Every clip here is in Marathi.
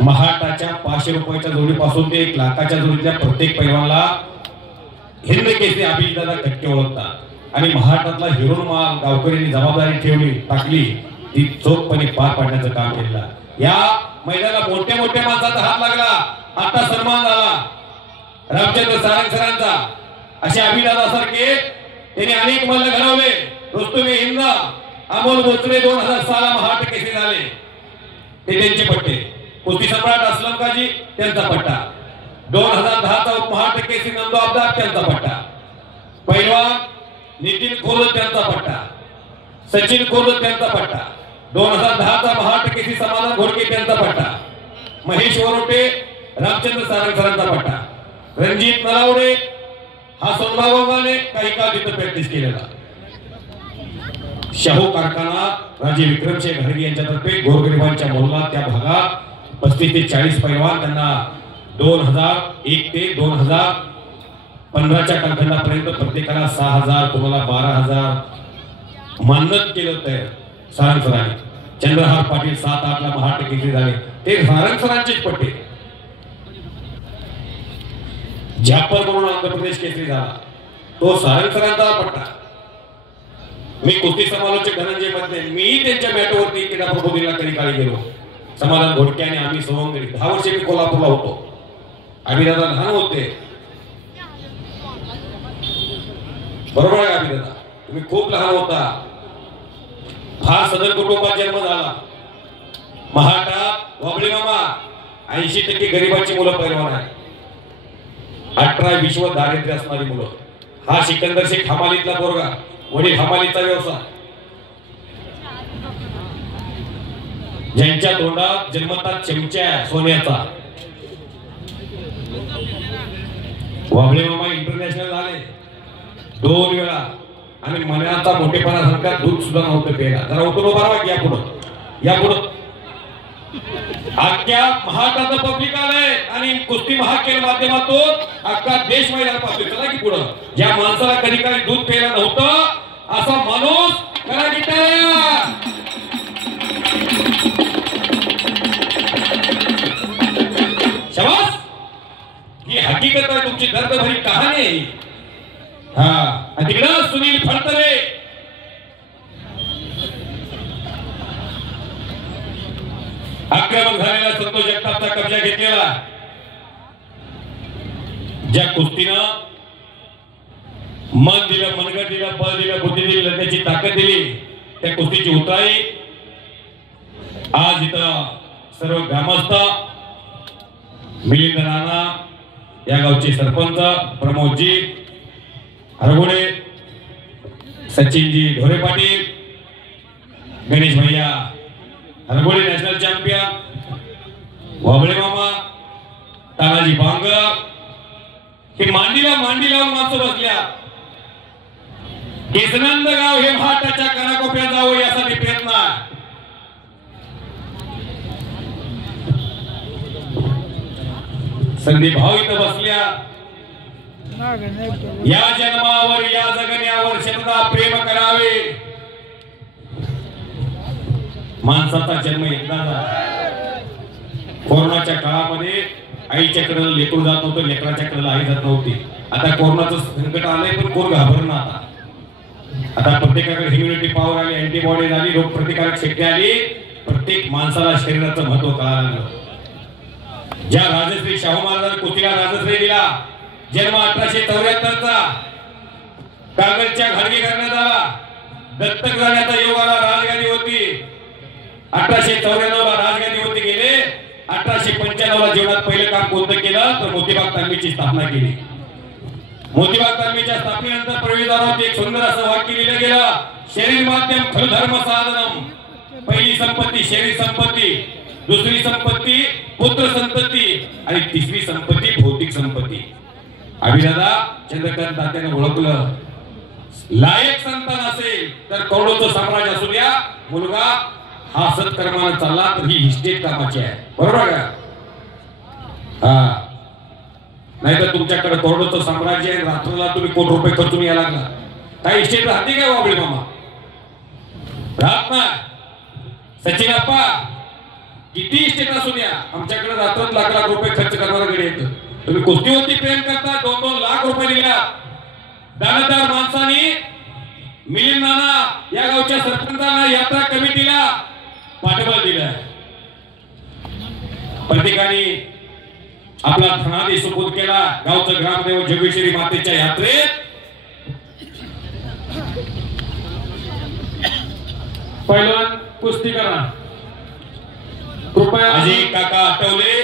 महाटाच्या 500 रुपयाच्या जोडीपासून ते 1 लाखाच्या जोडीच्या प्रत्येक पैलवानला हिंद केसरी अभिजितदादा कट्टे ओळखतात आणि महाटातला हिरोन माल गावकऱ्यांनी जबाबदारी ठेवली टाकली ती चोखपणे पार पाडण्याचं काम केलं। या मैदानाला मोठ्या मोठ्या माणसाचा हात लागला, आता सन्मान झाला रामचंद्र सारंग सरांचा। असे अभिदादा सारखे त्यांनी अनेक मल्ल घडवले। रुस्तुम हिंद अमोल बोचरे 2006 महाट केसरी झाले, ते त्यांचे पट्टे। कुस्ती सम्राट असलम काजी त्यांचा पट्टा, 2010चा महाट केसरी नंदू अब्दार त्यांचा पट्टा, पैलवान नितीन खोलद त्यांचा पट्टा, सचिन खोलद त्यांचा पट्टा, 2010चा महाट केसरी समाधान घोडके त्यांचा पट्टा, महेश वरोटे रामचंद्र सारंग सरांचा पट्टा, रणजित नलावडे हा सोनभागाने काही काळ तिथं प्रॅक्टिस केलेला। शाहू कारखाना राजे विक्रमसिंह घाडगे यांच्यातर्फे गोरगरिबांच्या मोहल्ला त्या भागात 35 ते 40 पैलवान त्यांना 2001 ते 2015च्या कालखंडापर्यंत प्रत्येकाला 6000 कोणाला 12000 मानद केलं तर सारंग सरांनी। चंद्रहार पाटील 7-8 ला महाट केसरी झाले, ते सारंग सरांचेच पट्टे। झापर म्हणून आंध्र प्रदेश केसरी झाला, तो सारंग सरांचा पट्टा। मी कुस्ती समालोचक धनंजय मध्ये मी त्यांच्या मॅटवरती क्रीडा प्रबोधिनीला कधी काळी गेलो। समाधान घोडके आणि आम्ही सवंगडी 10 वर्षे मी कोल्हापूरला होतो। अभिदादा लहान होते, बरोबर आहे अभिदादा, तुम्ही खूप लहान होता। फार सदर कुटुंबात जन्म झाला। महाटात वाबळे मामा 80% गरिबाची मुलं पैलवान आहे, 18 विश्व दारिद्र्य असणारी मुलं। हा सिकंदर शेख हमालीतला पोरगा, वडील हमालीचा व्यवसाय, ज्यांच्या तोंडात जन्मतात चमच्या सोन्याचा। वाबळे मामा इंटरनॅशनल झाले 2 वेळा आणि मनाचा मोठेपणा सारखा दूध सुद्धा नव्हतं प्यायला। जरा उठून उभा राहा, या पुढं अख्ख्या महाटाचं पब्लिक आलंय आणि कुस्ती महाखेळ माध्यमातून अख्खा देश मैदान पाहतोय। चला की पुढं, ज्या माणसाला कधी कधी दूध प्यायला नव्हतं असा माणूस करा की शाबास, ही हकीकत आहे, तुमची दर्दभरी कहाणी आहे। हा तिकडं सुनील फडतरे आक्रमक झालेला संतोष जगतापचा कब्जा घेतलेला। ज्या कुस्तीनं मन दिलं, मनगट दिलं, बळ दिलं, बुद्धी दिली, लढण्याची ताकद दिली, त्या कुस्तीची उतराई आज इथं सर्व ग्रामस्थ, मिलिंद राणा या गावचे सरपंच, प्रमोदजी हरगोडे, सचिनजी ढोरे पाटील, गणेश भैया हरगोडे नॅशनल चॅम्पियन, वाबळे मामा, तानाजी बांग, हे मांडी लावून माणसं बसल्या। केसनंद गाव हे महाटाच्या कानाकोपऱ्यात जावं यासाठी प्रयत्न आहे। संदीप भाऊ इथं बसल्या। या जन्मावर या जगण्यावर शतदा प्रेम करावे। माणसाचा जन्म एकदा झाला। कोरोनाच्या काळामध्ये आईच्याकडे लेकरू जात होतं, लेकराच्या कडे आई जात नव्हती। आता कोरोनाचं संकट आलंय पण कोण घाबरणार आता प्रत्येकाकडे इम्युनिटी पॉवर आली, अँटीबॉडी झाली, रोग प्रतिकारक शक्ती आली, प्रत्येक माणसाला शरीराचं महत्व कळायला लागलं। ज्या राजश्री शाहू महाराजांनी कुस्तीला राजश्री दिला, जन्म 1874चा, कागलच्या घाडगे करण्यात आला, दत्तक जाण्याचा योग आला, राजगादी होती, 1894 ला राजगादीवरती गेले, 1895 ला जीवनात पहिलं काम कोणतं केलं तर मोतीबाग तालमीची स्थापना केली। मोतीबाग तालमीच्या स्थापनेनंतर प्रवेशद्वारावर एक सुंदर असं वाक्य लिहिलं गेलं, शरीर माध्यम खल धर्म साधनम। पहिली संपत्ती शरीर संपत्ती, दुसरी संपत्ती पुत्र संतती आणि तिसरी संपत्ती भौतिक संपत्ती। अभिदादा चंद्रकांत दात्याने ओळखलं, लायक संतान असेल तर करोडोचं साम्राज्य असू द्या, मुलगा हा सत्कर्माने चालला तर ही इस्टेट कामाची आहे, बरोबर का? हा, नाहीतर तुमच्याकडे करोडोचं साम्राज्य आहे, रात्रीला तुम्ही कोटी रुपये खर्चून यायला लागला, काही इस्टेट राहते काय वाबळे मामा? राहत ना। सचिन अप्पा किती स्टेट असू द्या, आमच्याकडे रात्रात लाख लाख रुपये खर्च करणारा गडी येतं. तुम्ही कुस्तीवरती प्रेम करता, 2-2 लाख रुपये दिल्या दानदार माणसांनी. मिलिंद नाना या गावच्या सरपंचाला, यात्रा कमिटीला पाठबळ दिला. प्रत्येकाने आपला धनादेश सुपूर्द केला. गावचं ग्रामदेव जोगेश्वरी मातेच्या यात्रेत पहिलवान कुस्ती करा कृपया. अजय काका आठवले,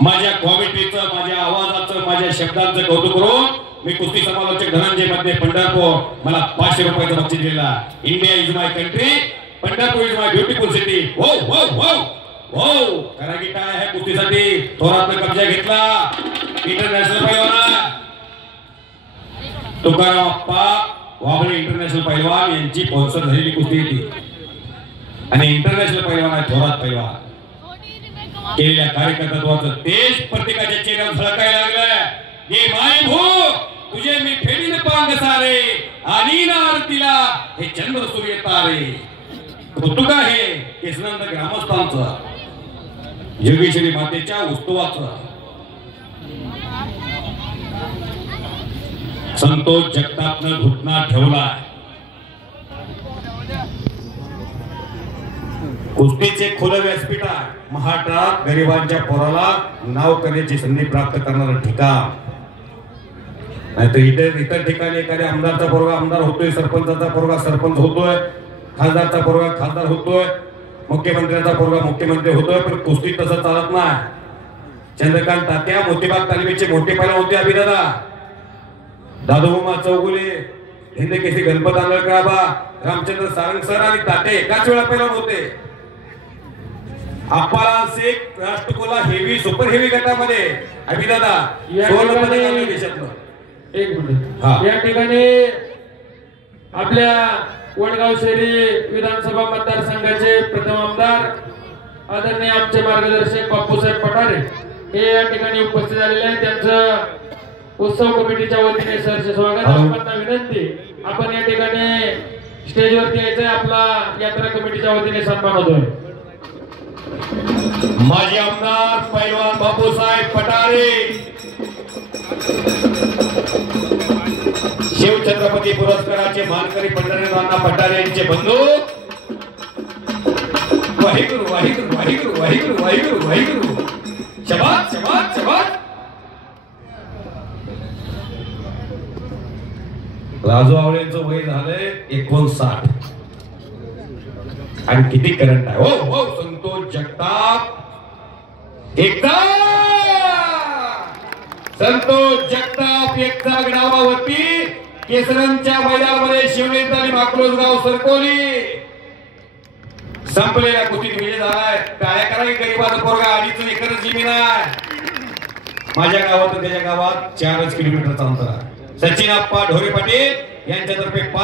माझ्या कॉमेंट्रीचं, माझ्या आवाजाचं, माझ्या शब्दांचं कौतुक करून मी कुस्ती समालोचक धनंजय मध्ये पंढरपूर मला 500 रुपयाचा बक्षीस दिला. India is my country, Pandharpur is my beautiful city. हो हो हो हो, करा की काय आहे कुस्तीसाठी. थोरातनं कब्जा घेतला. इंटरनॅशनल पैलवान तुकाराम अप्पा वाबळे इंटरनॅशनल पैलवान यांची स्पॉन्सर झालेली कुस्ती होती आणि इंटरनॅशनल पैलवान आहे थोरात पैलवान. केलेल्या कार्यकर्तृत्वाचं तेज प्रत्येकाच्या चेहऱ्यावर झळकायला लागलं. ये माय भू तुझे मी फेडीन पांग सारे आणि ना आरतीला हे चंद्र सूर्य तारे. कौतुक आहे केसनंद ग्रामस्थांचं, जोगेश्वरी मातेच्या उत्सवाचं. संतोष जगतापनं घुटना ठेवला. कुस्तीचे खुलं व्यासपीठ आहे. महाराष्ट्रात गरिबांच्या पोराला नाव करण्याची संधी प्राप्त करणारं ठिकाण. नाहीतर इतर ठिकाणी एखाद्या आमदारचा पोरगा आमदार होतोय, सरपंचाचा पोरगा सरपंच होतोय, खासदारचा पोरगा खासदार होतोय, मुख्यमंत्र्याचा पोरगा मुख्यमंत्री होतोय. पण कुस्ती तसं चालत नाही. चंद्रकांत तात्या मोतीबाग तालमीचे मोठे पैलवान होते. अभिदादा दादोबा चौगुले, हिंदकेसरी गणपत आंधळकराबा, रामचंद्र सारंग सर आणि तात्या एकाच वेळा पैलवान होते. अप्पाला शेख राष्ट्रकुला हेवी सुपर हेवी गटामध्ये अभिदादा सुवर्ण पदक आणलं देशातलं. एक मिनिट. या ठिकाणी आपल्या वडगाव शहरी विधानसभा मतदारसंघाचे प्रथम आमदार आदरणीय आमचे मार्गदर्शक बापूसाहेब पठारे हे या ठिकाणी उपस्थित झालेले आहेत. त्यांचं उत्सव कमिटीच्या वतीने सहर्ष स्वागत. आपल्याला विनंती, आपण या ठिकाणी स्टेजवरती यायचंय. आपला यात्रा कमिटीच्या वतीने सन्मान होतोय. माजी आमदार पैलवान बापूसाहेब पठारे, शिवछत्रपती पुरस्काराचे मानकरी पंढरीनाथ पठारे यांचे बंधू. वाहिगुरु वाहिगुरु वाहिगुरु वाहिगुरु वाहिगुरु वाहिगुरु. शबाद शबाद शबाद. राजू आवळेंचं वय झालंय 59 आणि किती करंट आहे. हो हो, संतोष जगताप एकदा, संतोष जगताप एकदा ग्रामावरती केसरांच्या मैदानामध्ये शिवनेरी आणि माकलोज गाव सरकोली संपलेल्या कुस्तीत विजय झालाय. काय करा गरीबाचा पोरगा 2.5 एकर जमीन आहे. माझ्या गावात त्याच्या गावात 4 किलोमीटरचं अंतर आहे. सचिन अप्पा ढोरे पाटील यांच्यातर्फे